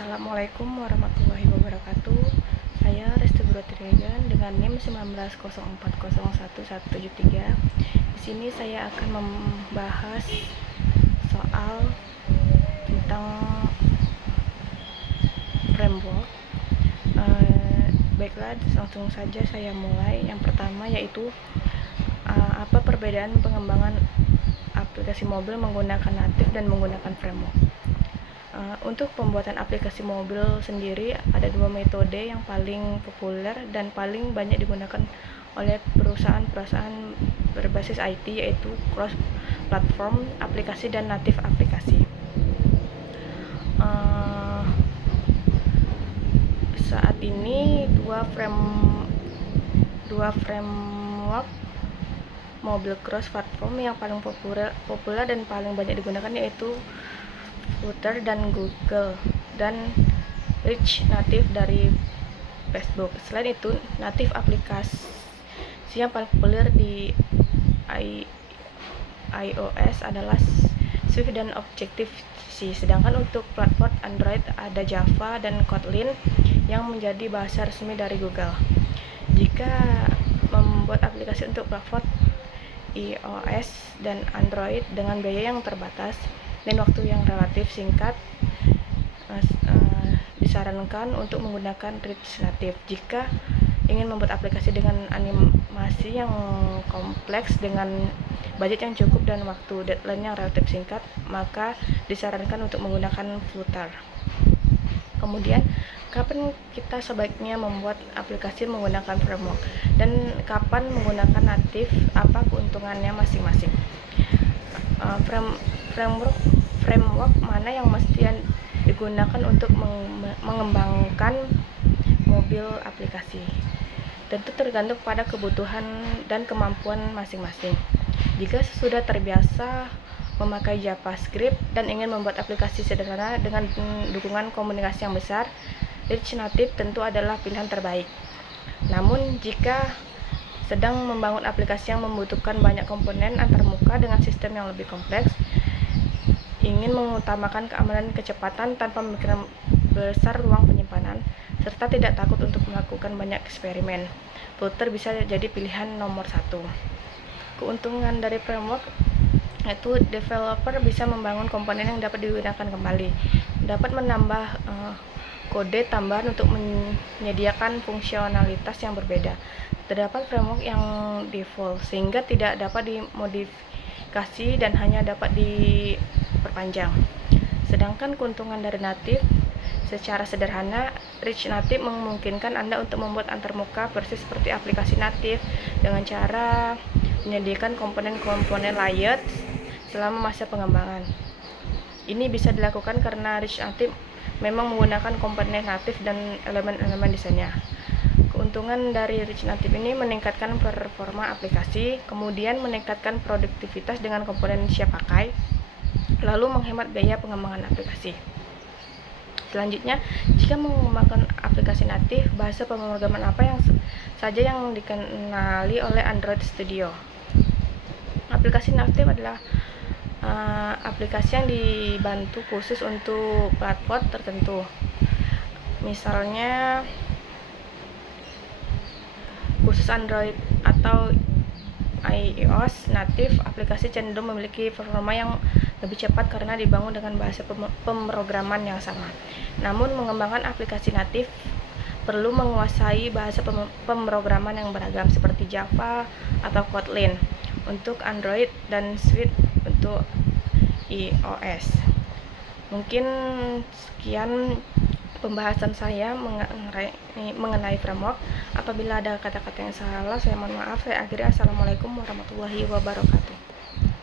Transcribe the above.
Assalamualaikum warahmatullahi wabarakatuh. Saya Resti Burotrigan dengan NIM 190401173. Di sini saya akan membahas soal tentang framework. Baiklah, langsung saja saya mulai. Yang pertama yaitu apa perbedaan pengembangan aplikasi mobil menggunakan natif dan menggunakan framework. Untuk pembuatan aplikasi mobil sendiri ada dua metode yang paling populer dan paling banyak digunakan oleh perusahaan-perusahaan berbasis IT, yaitu cross platform aplikasi dan native aplikasi. Saat ini dua framework mobil cross platform yang paling populer dan paling banyak digunakan yaitu Flutter dan Google, dan Rich Native dari Facebook. Selain itu, native aplikasi yang paling populer di iOS adalah Swift dan Objective-C. Sedangkan untuk platform Android ada Java dan Kotlin yang menjadi bahasa resmi dari Google. Jika membuat aplikasi untuk platform iOS dan Android dengan biaya yang terbatas dan waktu yang relatif singkat, disarankan untuk menggunakan Rich Native. Jika ingin membuat aplikasi dengan animasi yang kompleks dengan budget yang cukup dan waktu deadline yang relatif singkat, maka disarankan untuk menggunakan Flutter. Kemudian, kapan kita sebaiknya membuat aplikasi menggunakan framework dan kapan menggunakan native, apa keuntungannya masing-masing. Framework mana yang mesti digunakan untuk mengembangkan mobil aplikasi? Tentu tergantung pada kebutuhan dan kemampuan masing-masing. Jika sudah terbiasa memakai JavaScript dan ingin membuat aplikasi sederhana dengan dukungan komunikasi yang besar, Rich Native tentu adalah pilihan terbaik. Namun, jika sedang membangun aplikasi yang membutuhkan banyak komponen antarmuka dengan sistem yang lebih kompleks, ingin mengutamakan keamanan dan kecepatan tanpa memikirkan besar ruang penyimpanan, serta tidak takut untuk melakukan banyak eksperimen, Flutter bisa jadi pilihan nomor 1. Keuntungan dari framework yaitu developer bisa membangun komponen yang dapat digunakan kembali, dapat menambah kode tambahan untuk menyediakan fungsionalitas yang berbeda. Terdapat framework yang default sehingga tidak dapat dimodifikasi dan hanya dapat diperpanjang. Sedangkan keuntungan dari native, secara sederhana, Rich Native memungkinkan Anda untuk membuat antarmuka persis seperti aplikasi native dengan cara menyediakan komponen-komponen layered selama masa pengembangan. Ini bisa dilakukan karena Rich Native memang menggunakan komponen native dan elemen-elemen desainnya. Keuntungan dari Rich Native ini meningkatkan performa aplikasi, kemudian meningkatkan produktivitas dengan komponen siap pakai, lalu menghemat biaya pengembangan aplikasi. Selanjutnya, jika mengembangkan aplikasi native, bahasa pemrograman apa yang saja yang dikenali oleh Android Studio? Aplikasi native adalah aplikasi yang dibantu khusus untuk platform tertentu. Misalnya khusus Android atau iOS native, aplikasi cenderung memiliki performa yang lebih cepat karena dibangun dengan bahasa pemrograman yang sama. Namun, mengembangkan aplikasi native perlu menguasai bahasa pemrograman yang beragam seperti Java atau Kotlin untuk Android dan Swift untuk iOS. Mungkin sekian pembahasan saya mengenai framework. Apabila ada kata-kata yang salah, saya mohon maaf. Saya akhiri. Assalamualaikum warahmatullahi wabarakatuh.